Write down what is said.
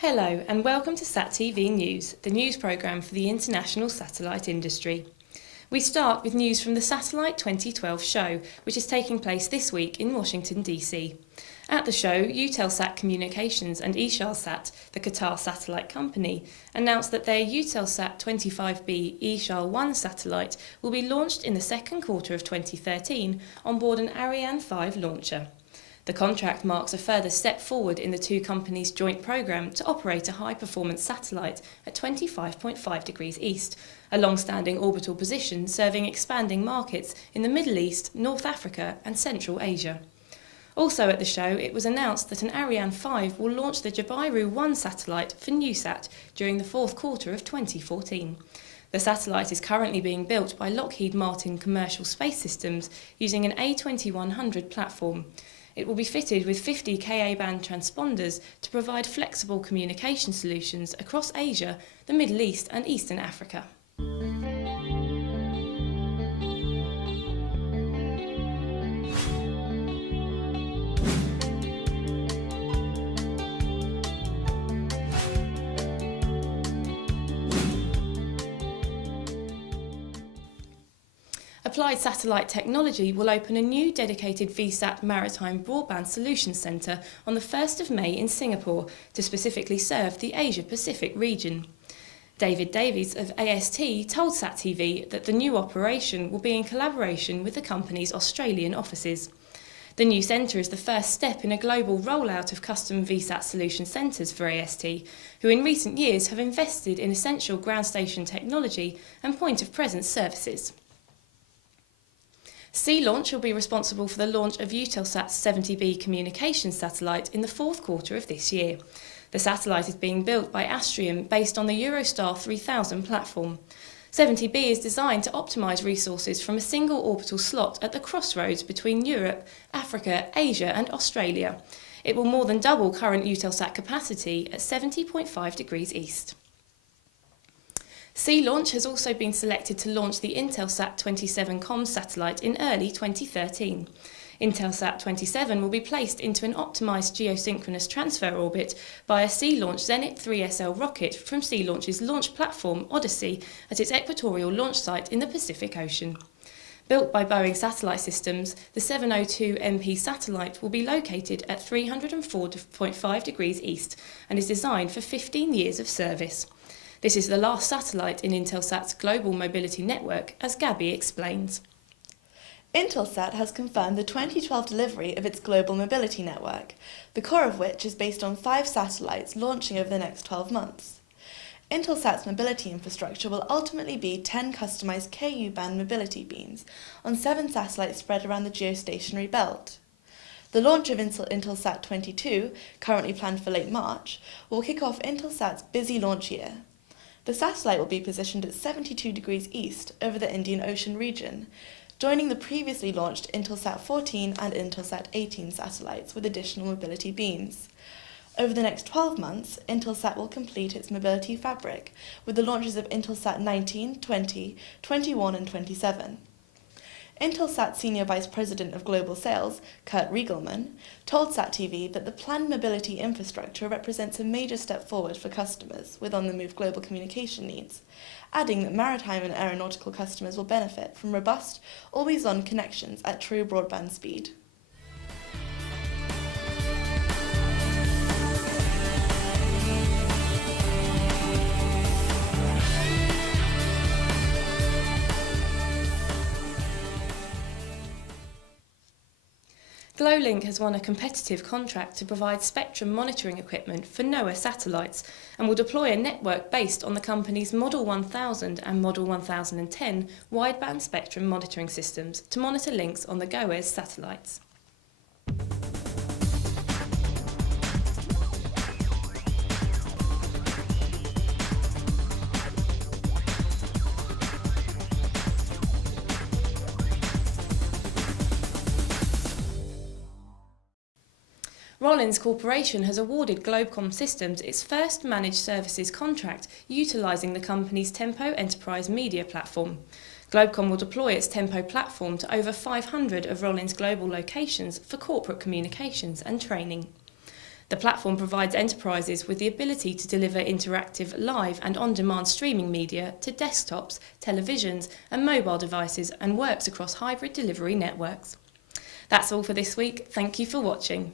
Hello and welcome to SatTV News, the news programme for the international satellite industry. We start with news from the Satellite 2012 show, which is taking place this week in Washington DC. At the show, Eutelsat Communications and Eutelsat, the Qatar satellite company, announced that their Eutelsat 25B Eutelsat-1 satellite will be launched in the second quarter of 2013 on board an Ariane 5 launcher. The contract marks a further step forward in the two companies' joint programme to operate a high-performance satellite at 25.5 degrees east, a long-standing orbital position serving expanding markets in the Middle East, North Africa and Central Asia. Also at the show, it was announced that an Ariane 5 will launch the Jabiru-1 satellite for NewSat during the fourth quarter of 2014. The satellite is currently being built by Lockheed Martin Commercial Space Systems using an A2100 platform. It will be fitted with 50 Ka-band transponders to provide flexible communication solutions across Asia, the Middle East and Eastern Africa. Applied Satellite Technology will open a new dedicated VSAT Maritime Broadband Solutions Centre on the 1st of May in Singapore to specifically serve the Asia-Pacific region. David Davies of AST told SatTV that the new operation will be in collaboration with the company's Australian offices. The new centre is the first step in a global rollout of custom VSAT solution centres for AST, who in recent years have invested in essential ground station technology and point-of-presence services. Sea Launch will be responsible for the launch of Eutelsat's 70B communications satellite in the fourth quarter of this year. The satellite is being built by Astrium based on the Eurostar 3000 platform. 70B is designed to optimise resources from a single orbital slot at the crossroads between Europe, Africa, Asia and Australia. It will more than double current Eutelsat capacity at 70.5 degrees east. Sea Launch has also been selected to launch the Intelsat 27 comms satellite in early 2013. Intelsat 27 will be placed into an optimised geosynchronous transfer orbit by a Sea Launch Zenit 3SL rocket from Sea Launch's launch platform Odyssey at its equatorial launch site in the Pacific Ocean. Built by Boeing Satellite Systems, the 702 MP satellite will be located at 304.5 degrees east and is designed for 15 years of service. This is the last satellite in Intelsat's global mobility network, as Gabby explains. Intelsat has confirmed the 2012 delivery of its global mobility network, the core of which is based on 5 satellites launching over the next 12 months. Intelsat's mobility infrastructure will ultimately be 10 customised Ku-band mobility beams on 7 satellites spread around the geostationary belt. The launch of Intelsat 22, currently planned for late March, will kick off Intelsat's busy launch year. The satellite will be positioned at 72 degrees east over the Indian Ocean region, joining the previously launched Intelsat 14 and Intelsat 18 satellites with additional mobility beams. Over the next 12 months, Intelsat will complete its mobility fabric with the launches of Intelsat 19, 20, 21 and 27. Intelsat Senior Vice President of Global Sales, Kurt Riegelman, told SatTV that the planned mobility infrastructure represents a major step forward for customers with on-the-move global communication needs, adding that maritime and aeronautical customers will benefit from robust, always-on connections at true broadband speed. Glowlink has won a competitive contract to provide spectrum monitoring equipment for NOAA satellites and will deploy a network based on the company's Model 1000 and Model 1010 wideband spectrum monitoring systems to monitor links on the GOES satellites. Rollins Corporation has awarded Globecom Systems its first managed services contract utilising the company's Tempo Enterprise Media platform. Globecom will deploy its Tempo platform to over 500 of Rollins' global locations for corporate communications and training. The platform provides enterprises with the ability to deliver interactive live and on-demand streaming media to desktops, televisions and mobile devices and works across hybrid delivery networks. That's all for this week. Thank you for watching.